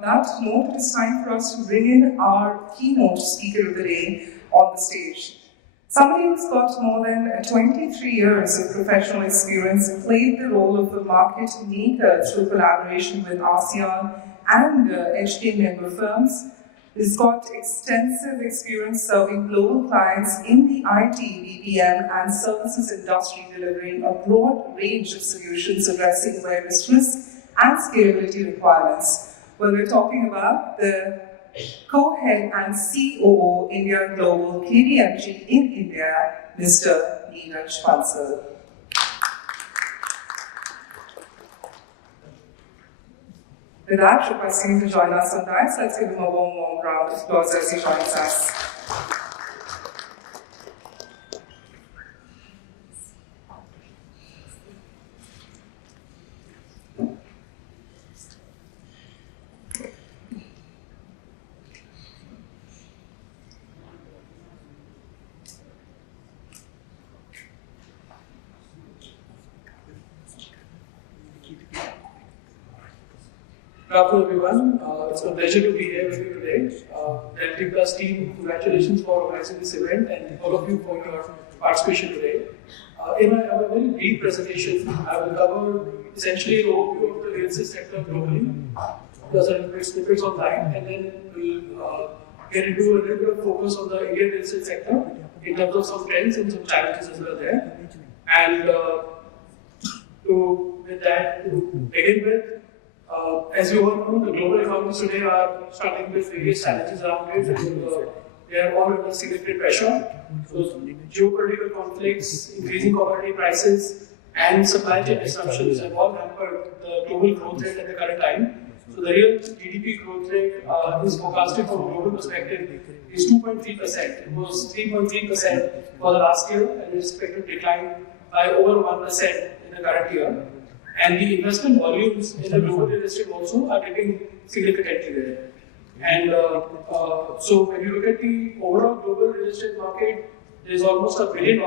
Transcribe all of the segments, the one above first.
that note, it is time for us to bring in our keynote speaker of the day on the stage. Somebody who's got more than 23 years of professional experience, played the role of a market maker through collaboration with ASEAN and HK member firms. He's got extensive experience serving global clients in the IT, BPM, and services industry, delivering a broad range of solutions addressing various risk and scalability requirements. Well, we're talking about the co-head and COO India Global KPMG in India, Mr. Neeraj Bansal. With that, requesting him to join us on dais, let's give him a warm round of applause as he joins us. Good afternoon, everyone. It's a pleasure to be here with you today. Realty Plus team, congratulations for organizing this event and all of you for your participation today. In a very brief presentation, I will cover essentially an overview of the real estate sector globally, plus a little bit snippets online, and then we'll get into a little bit of focus on the Indian real estate sector in terms of some trends and some challenges as well there. And to begin with, as you all know, the global economies today are struggling with various challenges around it, and they are all under significant pressure. So, geopolitical conflicts, increasing commodity prices, and supply chain disruptions have all hampered the global growth rate at the current time. So, the real GDP growth rate is forecasted from a global perspective is 2.3%. It was 3.3% for the last year, and it is expected to decline by over 1% in the current year. And the investment volumes in the global real estate also are dipping significantly there. And so when you look at the overall global real estate market, there's almost $1 trillion,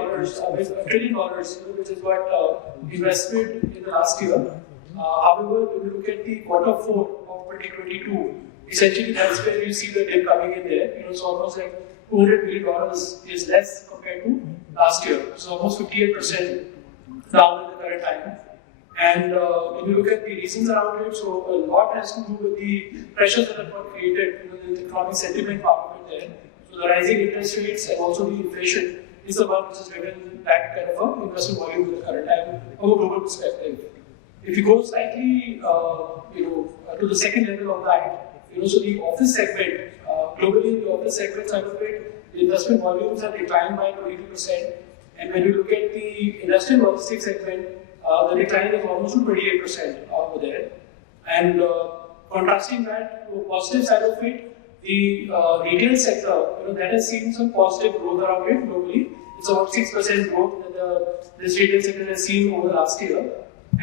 which is what invested in the last year. However, when you look at the quarter 4 of 2022, essentially that's where you see the dip coming in there. It's almost like $200 billion is less compared to last year. It's almost 58% down in the current time. And when you look at the reasons around it, so a lot has to do with the pressures that have got created, the economic sentiment part of it there. So the rising interest rates and also the inflation is the one which has driven that kind of investment volume in the current time from a global perspective. If you go slightly, to the second level of that, so the office segment, globally the office segment side of it, the investment volumes have declined by 22%. And when you look at the industrial logistics segment, the decline is almost to 28% over there. And contrasting that to the positive side of it, the retail sector, that has seen some positive growth around it globally. It's about 6% growth that this retail sector has seen over the last year.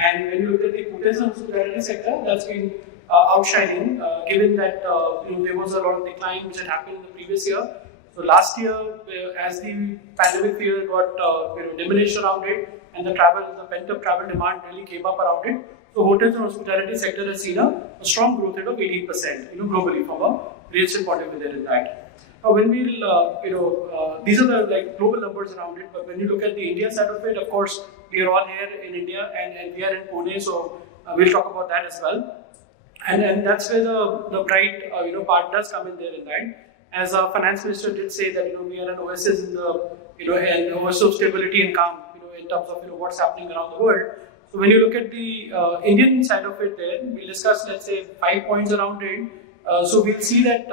And when you look at the hotels and hospitality sector, that's been outshining, given that there was a lot of decline which had happened in the previous year. So last year, as the pandemic fear got diminished around it, and the pent-up travel demand really came up around it. So hotels and hospitality sector has seen a strong growth rate of 18%, globally from a real estate point of view there in that. Now when we'll, these are the global numbers around it, but when you look at the Indian side of it, of course, we are all here in India and we are in Pune, so we'll talk about that as well. And that's where the bright part does come in there in that. As our finance minister did say that we are an oasis in the an oasis of stability and calm in terms of what's happening around the world. So when you look at the Indian side of it, there we'll discuss, let's say, 5 points around it. So we'll see that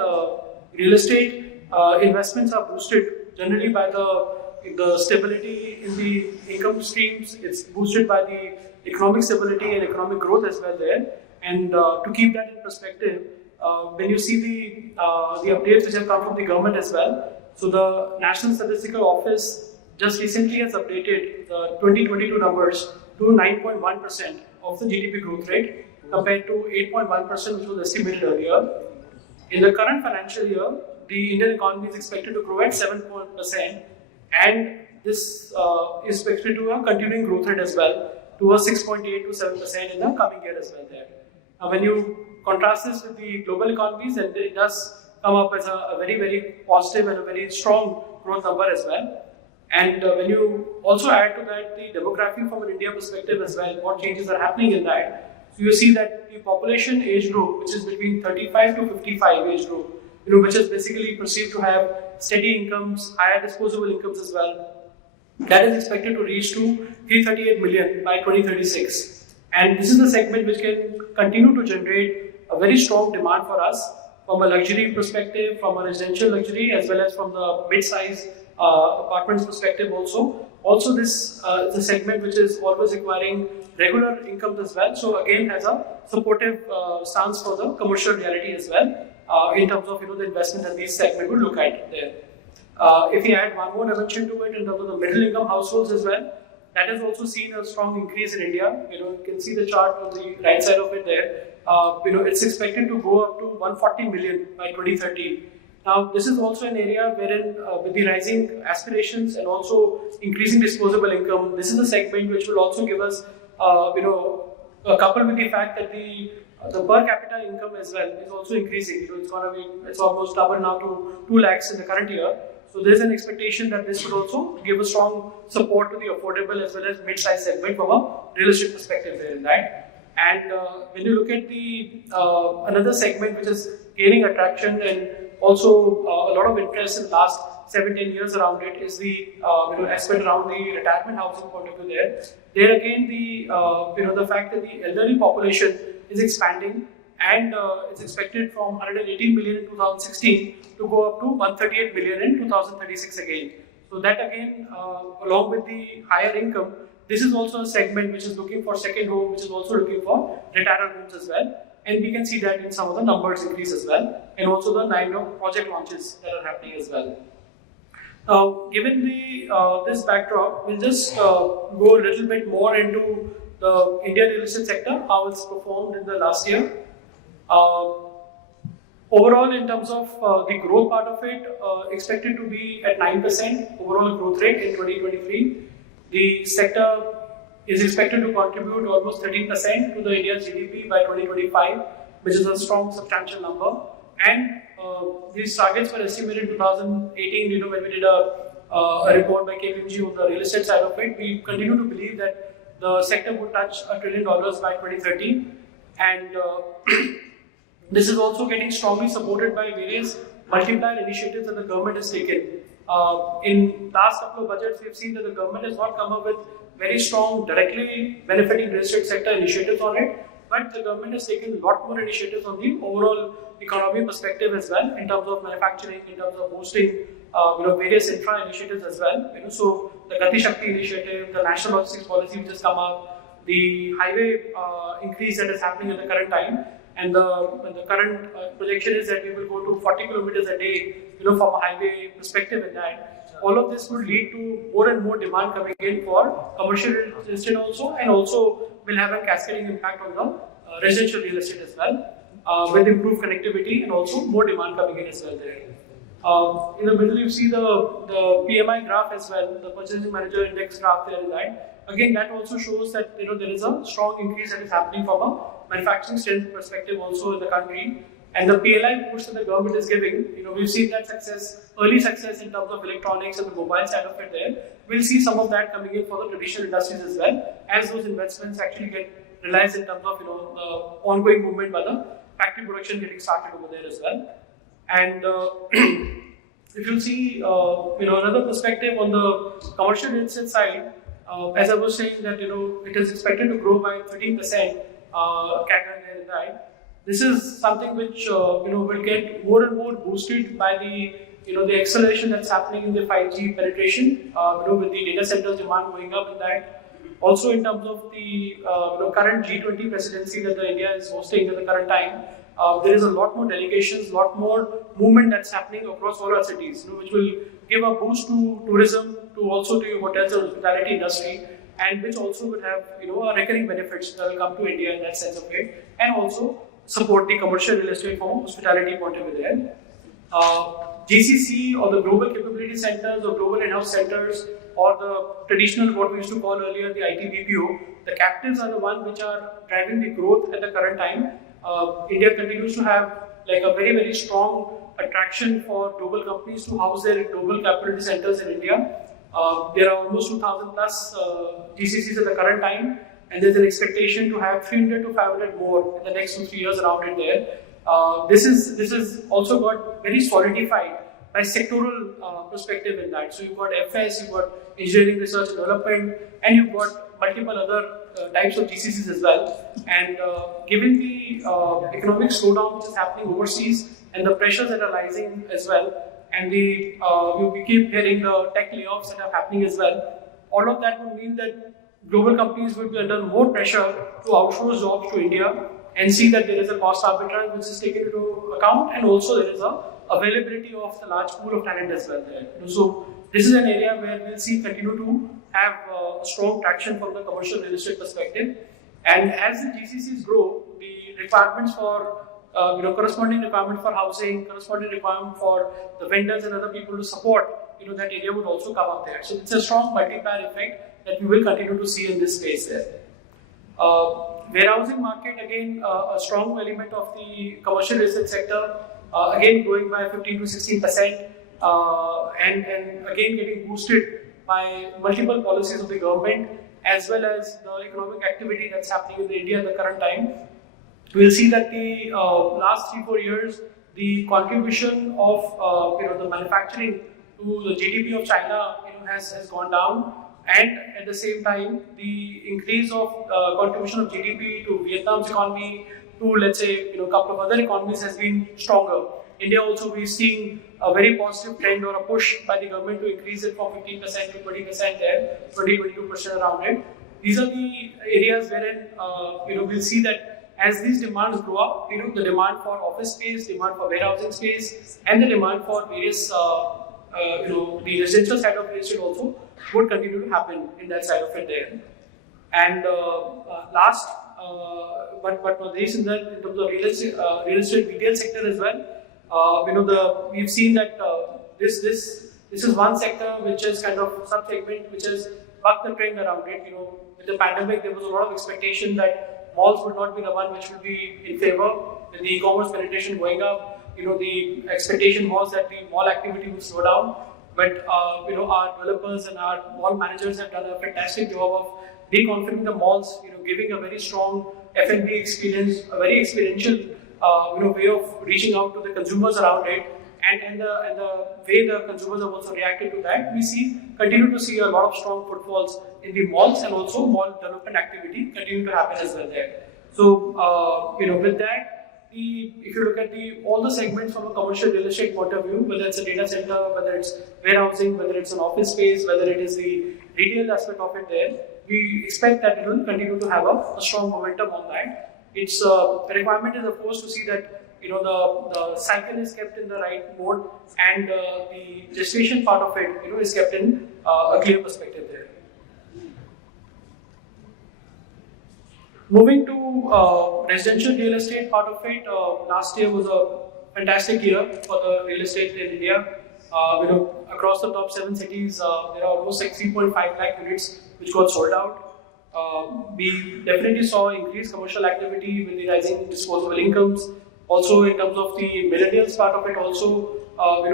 real estate investments are boosted generally by the stability in the income streams. It's boosted by the economic stability and economic growth as well there. And to keep that in perspective, when you see the updates which have come from the government as well, so the National Statistical Office just recently has updated the 2022 numbers to 9.1% of the GDP growth rate compared to 8.1% which was estimated earlier. In the current financial year, the Indian economy is expected to grow at 7% and this is expected to a continuing growth rate as well to a 6.8 to 7% in the coming year as well there. Now when you contrast this with the global economies, and it does come up as a very, very positive and a very strong growth number as well. And when you also add to that the demography from an India perspective as well, what changes are happening in that. So you see that the population age group, which is between 35 to 55 age group, which is basically perceived to have steady incomes, higher disposable incomes as well, that is expected to reach to 338 million by 2036. And this is the segment which can continue to generate a very strong demand for us from a luxury perspective, from a residential luxury, as well as from the mid-size apartments perspective also. Also, this is a segment which is always requiring regular incomes as well. So again, has a supportive stance for the commercial reality as well in terms of the investment that these segment would look at there. If we add one more dimension to it in terms of the middle income households as well, that has also seen a strong increase in India. You can see the chart on the right side of it there. It's expected to go up to 140 million by 2030. Now, this is also an area wherein, with the rising aspirations and also increasing disposable income, this is a segment which will also give us, coupled with the fact that the per capita income as well is also increasing. It's almost double now to 2 lakhs in the current year. So there is an expectation that this would also give a strong support to the affordable as well as mid-size segment from a real estate perspective there in that. And when you look at the another segment which is gaining attraction and also a lot of interest in the last 7-10 years around it is the aspect around the retirement housing point of view there. There again the fact that the elderly population is expanding and it's expected from 118 million in 2016 to go up to 138 million in 2036 again. So that again, along with the higher income, this is also a segment which is looking for second home, which is also looking for retirement homes as well. And we can see that in some of the numbers increase as well, and also the 9 project launches that are happening as well. Now, given this backdrop, we'll just go a little bit more into the Indian real estate sector, how it's performed in the last year. Overall, in terms of the growth part of it, expected to be at 9% overall growth rate in 2023. The sector is expected to contribute almost 13% to the India's GDP by 2025, which is a strong, substantial number. And these targets were estimated in 2018, when we did a report by KPMG on the real estate side of it. We continue to believe that the sector would touch $1 trillion by 2030. And this is also getting strongly supported by various multiplier initiatives that the government has taken. In last couple of budgets, we've seen that the government has not come up with very strong, directly benefiting real estate sector initiatives on it, but the government has taken a lot more initiatives on the overall economy perspective as well, in terms of manufacturing, in terms of boosting, various infra initiatives as well. So the Gati Shakti initiative, the national logistics policy which has come up, the highway increase that is happening at the current time, and the current projection is that we will go to 40 kilometers a day, from a highway perspective in that. All of this would lead to more and more demand coming in for commercial real estate also, and also will have a cascading impact on the residential real estate as well, with improved connectivity and also more demand coming in as well there. In the middle, you see the PMI graph as well, the Purchasing Manager Index graph there is that. Again, that also shows that there is a strong increase that is happening from a manufacturing strength perspective also in the country. And the PLI push that the government is giving, we've seen that early success in terms of electronics and the mobile side of it there. We'll see some of that coming in for the traditional industries as well, as those investments actually get realized in terms of the ongoing movement by the factory production getting started over there as well. And if you see, another perspective on the commercial real estate side, as I was saying that it is expected to grow by 13% CAGR there in that. This is something which will get more and more boosted by the acceleration that's happening in the 5G penetration, with the data centers demand going up in that. Also in terms of the current G20 presidency that the India is hosting at the current time, there is a lot more delegations, a lot more movement that's happening across all our cities, which will give a boost to tourism, to also to hotels and hospitality industry, and which also will have a recurring benefits that will come to India in that sense of it, and also support the commercial real estate from a hospitality point of view there. GCC or the global capability centers or global in-house centers or the traditional, what we used to call earlier the IT BPO, the captives are the ones which are driving the growth at the current time. India continues to have like a very, very strong attraction for global companies to house their global capital centers in India. There are almost 2,000 plus GCCs at the current time, and there's an expectation to have 300 to 500 more in the next 2-3 years around it there. This is also got very solidified by sectoral perspective in that. So you've got FS, you've got engineering, research and development, and you've got multiple other types of GCCs as well. And given the economic slowdown which is happening overseas and the pressures that are rising as well, and we keep hearing the tech layoffs that are happening as well, all of that would mean that global companies would be under more pressure to outsource jobs to India and see that there is a cost arbitrage which is taken into account, and also there is a availability of the large pool of talent as well there. So this is an area where we'll see continue to have strong traction from the commercial real estate perspective. And as the GCCs grow, the requirements for corresponding requirement for housing, corresponding requirement for the vendors and other people to support that area would also come up there. So it's a strong multiplier effect that we will continue to see in this space there. Warehousing market, again, a strong element of the commercial real estate sector, again growing by 15 to 16%, and again getting boosted by multiple policies of the government as well as the economic activity that's happening in India at the current time. We'll see that the last 3-4 years, the contribution of the manufacturing to the GDP of China has gone down, and at the same time, the increase of contribution of GDP to Vietnam's economy, to let's say a couple of other economies has been stronger. India also, we're seeing a very positive trend or a push by the government to increase it from 15% to 20% there, 20-22% around it. These are the areas wherein we'll see that as these demands grow up, the demand for office space, demand for warehousing space, and the demand for various, the residential side of real estate also would continue to happen in that side of it there. And last, but not least, in terms of real estate retail sector as well, we've seen that this is one sector which is kind of sub-segment which has bucked the trend around it. With the pandemic, there was a lot of expectation that malls would not be the one which would be in favor. With the e-commerce penetration going up, the expectation was that the mall activity would slow down. But our developers and our mall managers have done a fantastic job of reconfiguring the malls, giving a very strong F&B experience, a very experiential way of reaching out to the consumers around it, and the way the consumers have also reacted to that. We continue to see a lot of strong footfalls in the malls, and also mall development activity continue to happen as well there. So with that, if you look at all the segments from a commercial real estate point of view, whether it's a data center, whether it's warehousing, whether it's an office space, whether it is the retail aspect of it there, we expect that it will continue to have a strong momentum on that. Its the requirement is, of course, to see that the cycle is kept in the right mode, and the gestation part of it is kept in a clear perspective there. Moving to residential real estate part of it, last year was a fantastic year for the real estate in India. Across the top 7 cities, there are almost like 3.5 lakh units which got sold out. We definitely saw increased commercial activity with the rising disposable incomes. Also, in terms of the millennials part of it, also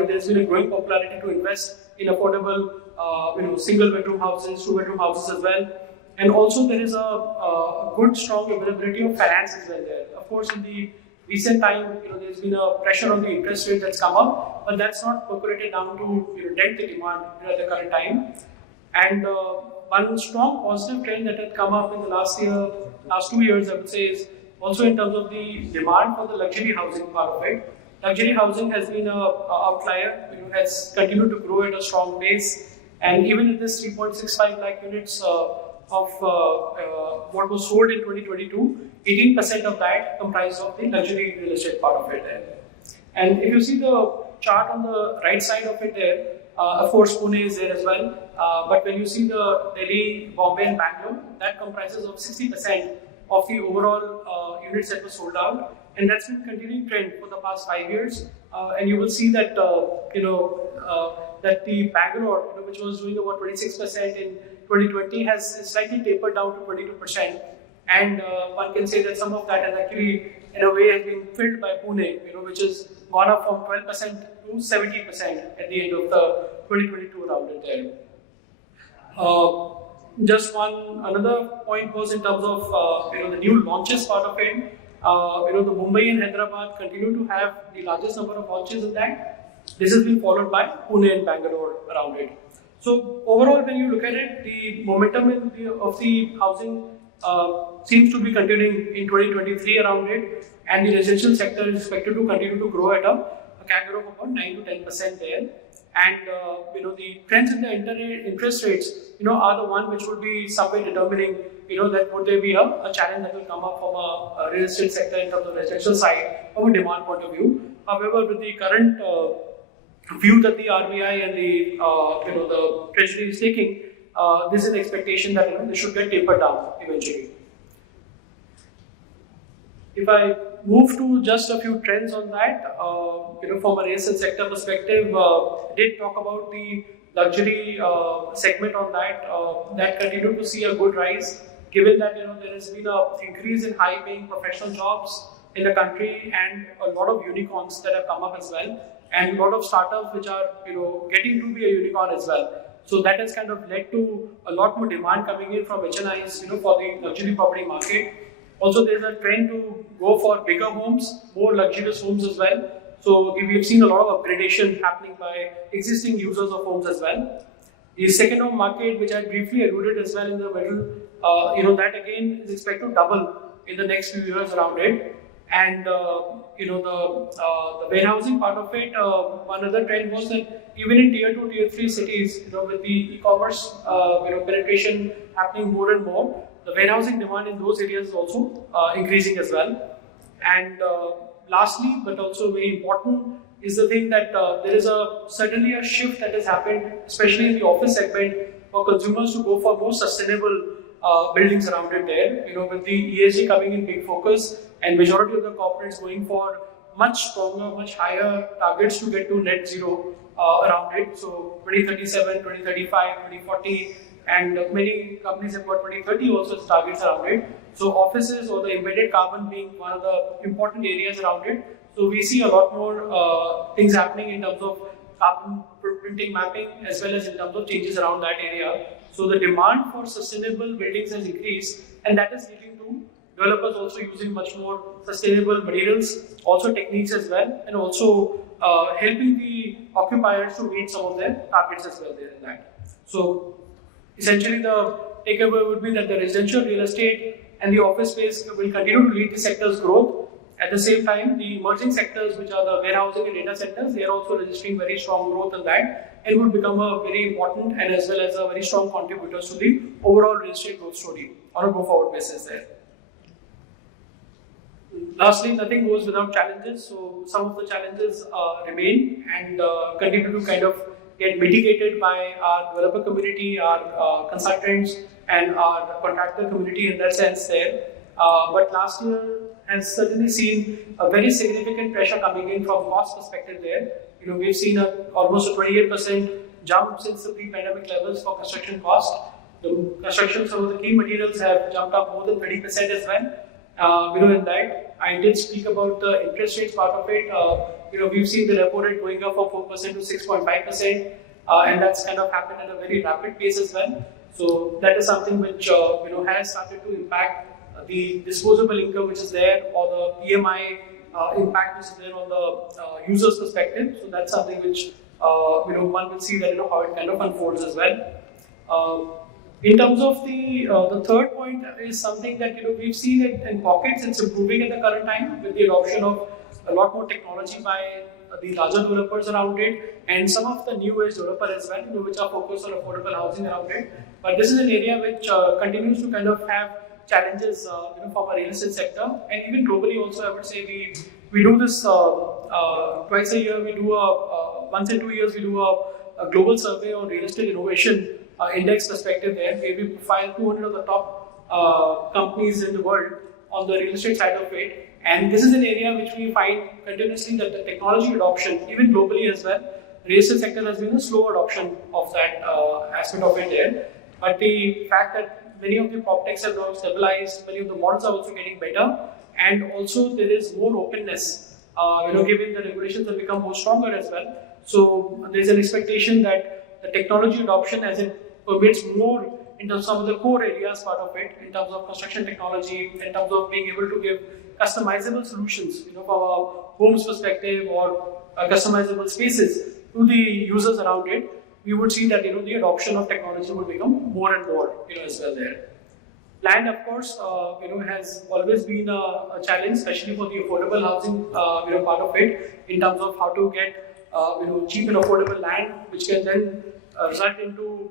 there's been a growing popularity to invest in affordable, single bedroom houses, 2-bedroom houses as well. And also there is a good strong availability of finance as well there. Of course, in the recent time, there's been a pressure on the interest rate that's come up, but that's not percolated down to dent the demand at the current time. And one strong positive trend that had come up in the last 2 years, I would say, is also in terms of the demand for the luxury housing part of it. Luxury housing has been an outlier, has continued to grow at a strong pace, and even in this 3.65 lakh units of what was sold in 2022, 18% of that comprised of the luxury real estate part of it there. And if you see the chart on the right side of it there, of course Pune is there as well, but when you see the Delhi, Bombay and Bangalore, that comprises of 60% of the overall units that were sold out, and that's been a continuing trend for the past 5 years. And you will see that that the Bangalore, which was doing about 26% in 2020, has slightly tapered down to 22%. and one can say that some of that has actually, in a way, has been filled by Pune, which has gone up from 12% to 70% at the end of the 2022 round there. Just another point was in terms of the new launches part of it. The Mumbai and Hyderabad continue to have the largest number of launches in that. This has been followed by Pune and Bangalore around it. So overall, when you look at it, the momentum of the housing seems to be continuing in 2023 around it, and the residential sector is expected to continue to grow at a CAGR of about 9 to 10% there. And the trends in the interest rates, are the one which would be somewhere determining, that would there be a challenge that will come up from a real estate sector in terms of residential side from a demand point of view. However, with the current view that the RBI and the Treasury is taking, this is an expectation that they should get tapered down eventually. If I move to just a few trends on that, from a real estate sector perspective, did talk about the luxury segment on that. That continued to see a good rise, given that there has been an increase in high-paying professional jobs in the country and a lot of unicorns that have come up as well, and a lot of startups which are getting to be a unicorn as well. So that has kind of led to a lot more demand coming in from HNIs, for the luxury property market. Also, there's a trend to go for bigger homes, more luxurious homes as well. So we have seen a lot of upgradation happening by existing users of homes as well. The second home market, which I briefly alluded as well in the middle, that again is expected to double in the next few years around it. And the warehousing part of it, one other trend was that even in tier 2, tier 3 cities, with the e-commerce penetration happening more and more, the warehousing demand in those areas is also increasing as well. And lastly, but also very important, is the thing that there is certainly a shift that has happened, especially in the office segment, for consumers to go for more sustainable buildings around it there. With the ESG coming in big focus, and majority of the corporates going for much stronger, much higher targets to get to net zero around it. So 2037, 2035, 2040, and many companies have got 2030 also as targets around it. So offices or the embedded carbon being one of the important areas around it. So we see a lot more things happening in terms of carbon printing mapping, as well as in terms of changes around that area. So the demand for sustainable buildings has increased, and that is leading to developers also using much more sustainable materials, also techniques as well, and also helping the occupiers to meet some of their targets as well there in that. So essentially the takeaway would be that the residential real estate and the office space will continue to lead the sector's growth. At the same time, the emerging sectors, which are the warehousing and data centers, they are also registering very strong growth in that, and would become a very important and as well as a very strong contributors to the overall real estate growth story on a go-forward basis there. Lastly, nothing goes without challenges. So some of the challenges remain and continue to kind of get mitigated by our developer community, our consultants, and our contractor community in that sense there. But last year has certainly seen a very significant pressure coming in from cost perspective there. We've seen almost a 28% jump since the pre-pandemic levels for construction cost. The construction, some of the key materials have jumped up more than 30% as well. In that, I did speak about the interest rates part of it. We've seen the repo rate going up from 4% to 6.5%, and that's kind of happened at a very rapid pace as well. So that is something which has started to impact the disposable income which is there, or the EMI impact which is there on the user's perspective. So that's something which one will see that how it kind of unfolds as well. In terms of the third point is something that we've seen it in pockets. It's improving at the current time with the adoption of a lot more technology by the larger developers around it, and some of the new age developers as well, which are focused on affordable housing around it. But this is an area which continues to kind of have challenges from a real estate sector, and even globally also I would say we do this twice a year. We do once in 2 years we do a global survey on real estate innovation index perspective there, where we profile 200 of the top companies in the world on the real estate side of it. And this is an area which we find continuously that the technology adoption, even globally as well, real estate sector has been a slow adoption of that aspect of it there. But the fact that many of the prop techs have now stabilized, many of the models are also getting better, and also there is more openness, given the regulations have become more stronger as well. So there's an expectation that the technology adoption, as it permits more in terms of some of the core areas part of it, in terms of construction technology, in terms of being able to give customizable solutions, from a home's perspective or customizable spaces to the users around it, we would see that the adoption of technology would become more and more as well there. Land, of course, has always been a challenge, especially for the affordable housing, part of it, in terms of how to get cheap and affordable land, which can then result into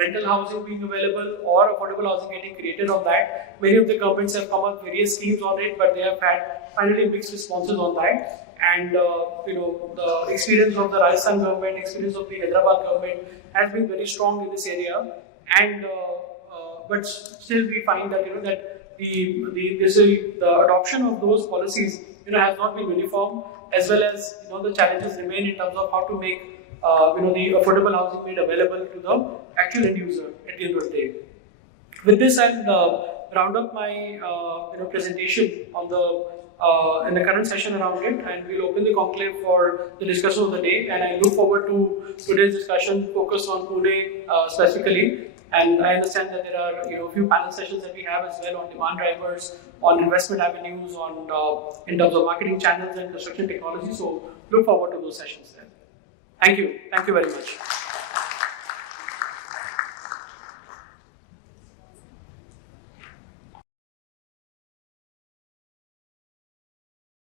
rental housing being available or affordable housing getting created on that. Many of the governments have come up with various schemes on it, but they have had finally mixed responses on that. And the experience of the Rajasthan government, experience of the Hyderabad government has been very strong in this area. And but still, we find that that the adoption of those policies has not been uniform, as well as the challenges remain in terms of how to make the affordable housing made available to the actual end user at the end of the day. With this, I'll round up my presentation on the in the current session around it, and we'll open the conclave for the discussion of the day. And I look forward to today's discussion focused on Pune specifically. And I understand that there are a few panel sessions that we have as well on demand drivers, on investment avenues, on in terms of marketing channels and construction technology. So look forward to those sessions there. Thank you very much.